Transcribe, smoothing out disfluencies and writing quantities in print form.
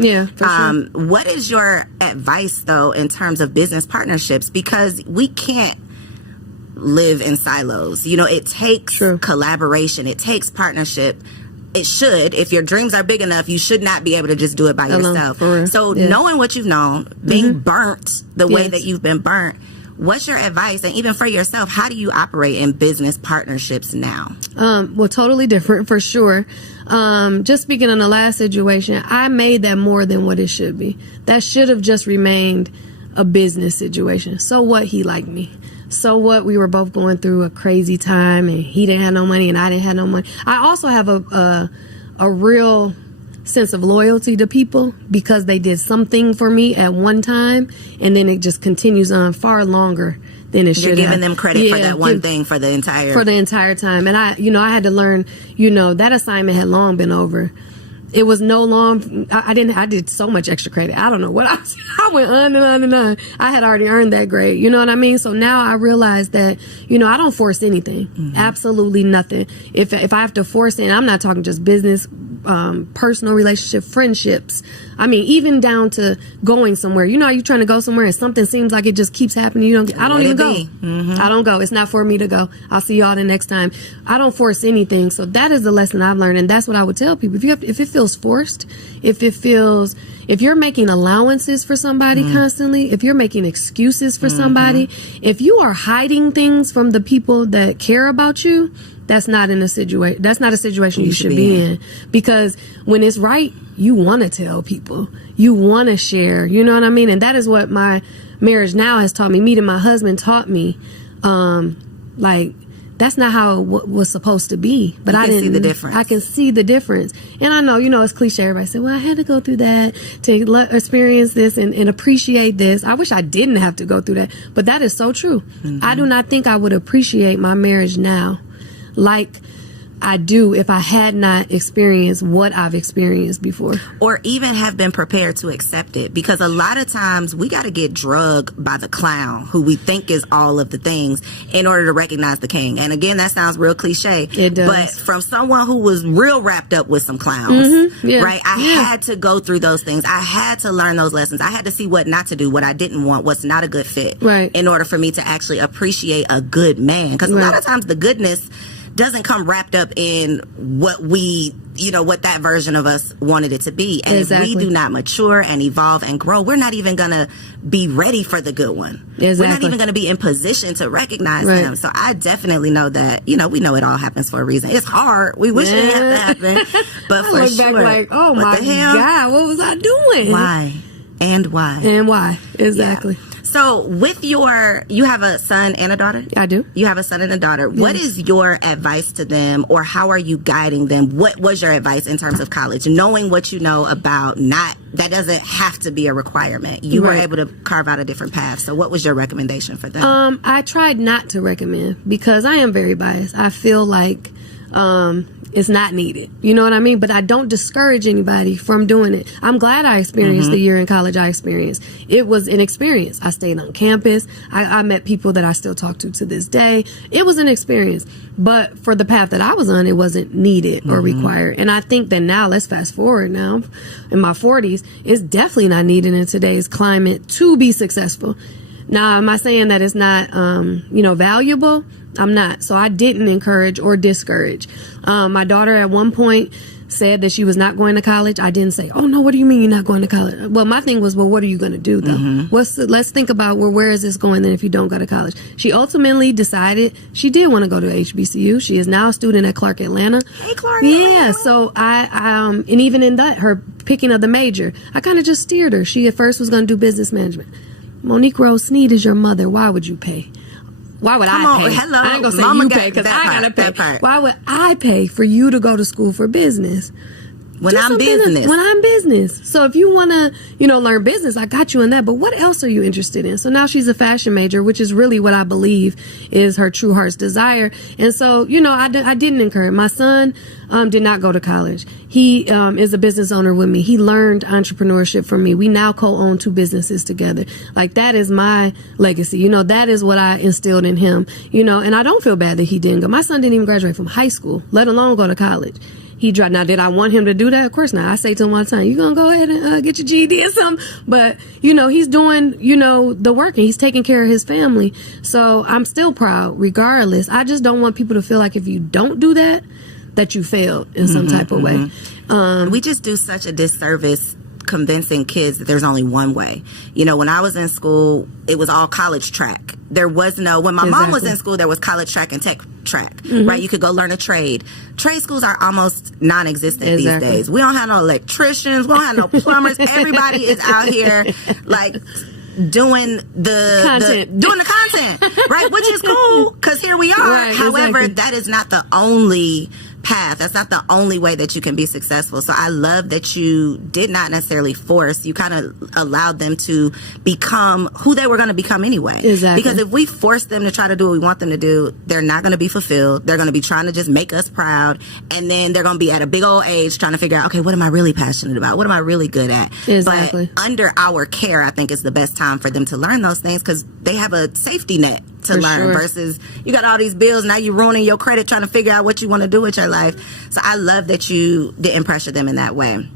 Yeah, for sure. What is your advice, though, in terms of business partnerships? Because we can't live in silos. You know, it takes collaboration. It takes partnership. It should. If your dreams are big enough, you should not be able to just do it by yourself. So knowing what you've known, being burnt the way that you've been burnt, what's your advice? And even for yourself, how do you operate in business partnerships now? Well, totally different for sure. Just speaking on the last situation, I made that more than what it should be. That should have just remained a business situation. So what, he liked me. So what, we were both going through a crazy time, and he didn't have no money and I didn't have no money. I also have a real sense of loyalty to people because they did something for me at one time, and then it just continues on far longer than it should have. You're giving them credit for that one thing for the entire time. And I had to learn, that assignment had long been over. It was no long. I did so much extra credit. I don't know what I went on and on and on. I had already earned that grade. You know what I mean? So now I realize that, I don't force anything. Absolutely nothing. If I have to force it, I'm not talking just business, personal relationship, friendships. I mean, even down to going somewhere. You're trying to go somewhere and something seems like it just keeps happening. I don't even go. I don't go. It's not for me to go. I'll see y'all the next time. I don't force anything. So that is the lesson I've learned, and that's what I would tell people. If it feels forced, if you're making allowances for somebody constantly, if you're making excuses for somebody, if you are hiding things from the people that care about you, that's not a situation you should be in. Because when it's right, you want to tell people, you want to share, you know what I mean? And that is what my marriage now has taught me. Meeting my husband taught me, that's not how it was supposed to be. But I didn't see the difference. I can see the difference. And I know, it's cliche. Everybody say, well, I had to go through that to experience this and appreciate this. I wish I didn't have to go through that. But that is so true. I do not think I would appreciate my marriage now like I do if I had not experienced what I've experienced before. Or even have been prepared to accept it. Because a lot of times we got to get drugged by the clown who we think is all of the things in order to recognize the king. And again, that sounds real cliche. It does. But from someone who was real wrapped up with some clowns, right? I had to go through those things. I had to learn those lessons. I had to see what not to do, what I didn't want, what's not a good fit. Right. In order for me to actually appreciate a good man. Because a lot of times the goodness doesn't come wrapped up in what what that version of us wanted it to be. And if we do not mature and evolve and grow, we're not even going to be ready for the good one. We're not even going to be in position to recognize them. So I definitely know that, we know it all happens for a reason. It's hard. We wish it didn't have to happen. But I look back like, oh my God, what was I doing? Why? And why? And why? Exactly. Yeah. So with you have a son and a daughter? I do. You have a son and a daughter. Yes. What is your advice to them, or how are you guiding them? What was your advice in terms of college? Knowing what you know about that doesn't have to be a requirement. You were able to carve out a different path. So what was your recommendation for them? I tried not to recommend because I am very biased. I feel like it's not needed. You know what I mean? But I don't discourage anybody from doing it. I'm glad I experienced the year in college I experienced. It was an experience. I stayed on campus. I met people that I still talk to this day. It was an experience. But for the path that I was on, it wasn't needed or required. And I think that now, let's fast forward now, in my 40s, it's definitely not needed in today's climate to be successful. Now, am I saying that it's not, valuable? I'm not. So I didn't encourage or discourage. My daughter at one point said that she was not going to college. I didn't say, oh no, what do you mean you're not going to college? Well, my thing was, well, what are you going to do though? Let's think about where is this going then if you don't go to college? She ultimately decided she did want to go to HBCU. She is now a student at Clark Atlanta. Hey, Clark. Yeah. So I and even in that, her picking of the major, I kind of just steered her. She at first was going to do business management. Monique Rose Sneed is your mother. Why would you pay? Why would I pay? Hello. I ain't gonna say Mama you pay because I gotta pay. Why would I pay for you to go to school for business? When I'm business. So if you want to, learn business, I got you in that. But what else are you interested in? So now she's a fashion major, which is really what I believe is her true heart's desire. And so, I didn't encourage. My son did not go to college. He is a business owner with me. He learned entrepreneurship from me. We now co-own 2 businesses together. Like, that is my legacy. That is what I instilled in him. And I don't feel bad that he didn't go. My son didn't even graduate from high school, let alone go to college. he dropped. Now, did I want him to do that? Of course not. I say to him all the time, you gonna go ahead and get your GED or something? But, you know, he's doing, you know, the work, and he's taking care of his family. So I'm still proud regardless. I just don't want people to feel like if you don't do that, that you failed in some type of way. We just do such a disservice convincing kids that there's only one way. You know, when I was in school, it was all college track. There was no, when my mom was in school, there was college track and tech track, right? You could go learn a trade. Trade schools are almost non-existent these days. We don't have no electricians. We don't have no plumbers. Everybody is out here like doing the content, right? Which is cool because here we are. Right, However, that is not the only path. That's not the only way that you can be successful. So I love that you did not necessarily force. You kind of allowed them to become who they were going to become anyway. Exactly. Because if we force them to try to do what we want them to do, they're not going to be fulfilled. They're going to be trying to just make us proud. And then they're going to be at a big old age trying to figure out, okay, what am I really passionate about? What am I really good at? Exactly. But under our care, I think is the best time for them to learn those things because they have a safety net to learn versus you got all these bills. Now you're ruining your credit trying to figure out what you want to do with your life. So I love that you didn't pressure them in that way.